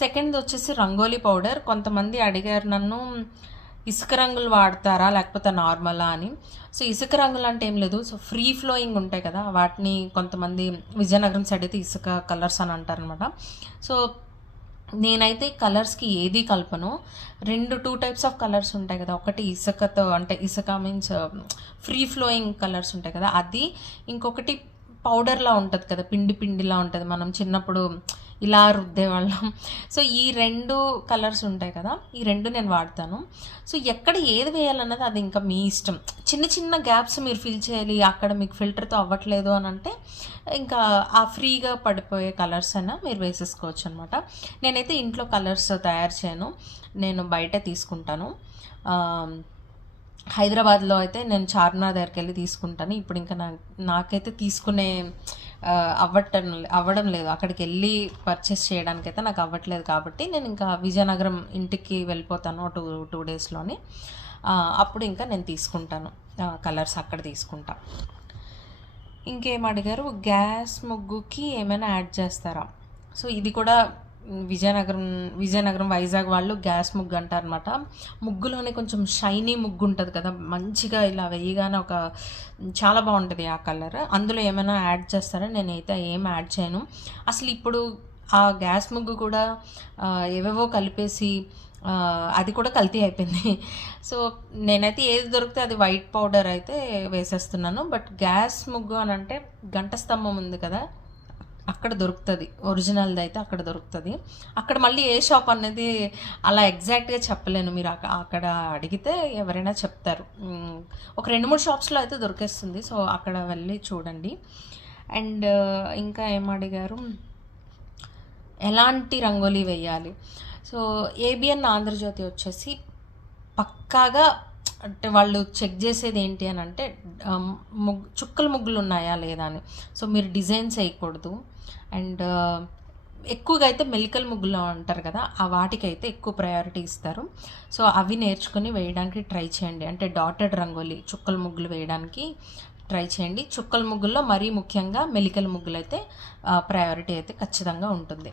సెకండ్ది వచ్చేసి రంగోలీ పౌడర్. కొంతమంది అడిగారు నన్ను, ఇసుక రంగులు వాడతారా లేకపోతే నార్మలా అని. సో ఇసుక రంగులు అంటే ఏం లేదు, సో ఫ్రీ ఫ్లోయింగ్ ఉంటాయి కదా, వాటిని కొంతమంది విజయనగరం సైడ్ అయితే ఇసుక కలర్స్ అని అంటారనమాట. సో నేనైతే కలర్స్కి ఏది కలపను. టూ టైప్స్ ఆఫ్ కలర్స్ ఉంటాయి కదా, ఒకటి ఇసుకతో, అంటే ఇసుక మీన్స్ ఫ్రీ ఫ్లోయింగ్ కలర్స్ ఉంటాయి కదా అది, ఇంకొకటి పౌడర్లా ఉంటుంది కదా, పిండి పిండిలా ఉంటుంది, మనం చిన్నప్పుడు ఇలా రుద్దేవాళ్ళం. సో ఈ 2 కలర్స్ ఉంటాయి కదా, ఈ 2 నేను వాడతాను. సో ఎక్కడ ఏది వేయాలన్నది అది ఇంకా మీ ఇష్టం. చిన్న చిన్న గ్యాప్స్ మీరు ఫిల్ చేయాలి, అక్కడ మీకు ఫిల్టర్తో అవ్వట్లేదు అని అంటే ఇంకా ఆ ఫ్రీగా పడిపోయే కలర్స్ అయినా మీరు వేసేసుకోవచ్చు అనమాట. నేనైతే ఇంట్లో కలర్స్ తయారు చేయను, నేను బయటే తీసుకుంటాను. హైదరాబాద్లో అయితే నేను చార్మినార్ దగ్గరికి వెళ్ళి తీసుకుంటాను. ఇప్పుడు ఇంకా నాకైతే తీసుకునే అవ్వడం లేదు, అక్కడికి వెళ్ళి పర్చేస్ చేయడానికైతే నాకు అవ్వట్లేదు. కాబట్టి నేను ఇంకా విజయనగరం ఇంటికి వెళ్ళిపోతాను టూ డేస్లోని. అప్పుడు ఇంకా నేను తీసుకుంటాను కలర్స్, అక్కడ తీసుకుంటా. ఇంకేం అడిగారు, గ్యాస్ ముగ్గుకి ఏమైనా యాడ్ చేస్తారా? సో ఇది కూడా విజయనగరం వైజాగ్ వాళ్ళు గ్యాస్ ముగ్గు అంటారనమాట. ముగ్గులోనే కొంచెం షైనీ ముగ్గు ఉంటుంది కదా, మంచిగా ఇలా వేయగానే చాలా బాగుంటుంది ఆ కలర్. అందులో ఏమైనా యాడ్ చేస్తారా? నేనైతే ఏం యాడ్ చేయను. అసలు ఇప్పుడు ఆ గ్యాస్ ముగ్గు కూడా ఏవేవో కలిపేసి అది కూడా కల్తీ అయిపోయింది. సో నేనైతే ఏది దొరికితే అది వైట్ పౌడర్ అయితే వేసేస్తున్నాను. బట్ గ్యాస్ ముగ్గు అని అంటే గంట స్తంభం ఉంది కదా, అక్కడ దొరుకుతుంది, ఒరిజినల్ది అయితే అక్కడ దొరుకుతుంది. అక్కడ మళ్ళీ ఏ షాప్ అనేది అలా ఎగ్జాక్ట్గా చెప్పలేను, మీరు అక్కడ అడిగితే ఎవరైనా చెప్తారు. ఒక 2-3 షాప్స్లో అయితే దొరికేస్తుంది, సో అక్కడ వెళ్ళి చూడండి. అండ్ ఇంకా ఏం అడిగారు, ఎలాంటి రంగోలీ వేయాలి? సో ఏబిఎన్ ఆంధ్రజ్యోతి వచ్చేసి పక్కాగా, అంటే వాళ్ళు చెక్ చేసేది ఏంటి అని అంటే చుక్కల ముగ్గులు ఉన్నాయా లేదా అని. సో మీరు డిజైన్స్ వేయకూడదు. అండ్ ఎక్కువగా అయితే మెలికల్ ముగ్గులు అంటారు కదా, ఆ వాటికైతే ఎక్కువ ప్రయారిటీ ఇస్తారు. సో అవి నేర్చుకుని వేయడానికి ట్రై చేయండి. అంటే డాటెడ్ రంగోలీ, చుక్కల ముగ్గులు వేయడానికి ట్రై చేయండి. చుక్కల ముగ్గుల్లో మరీ ముఖ్యంగా మెలికల ముగ్గులు అయితే ప్రయారిటీ అయితే ఖచ్చితంగా ఉంటుంది.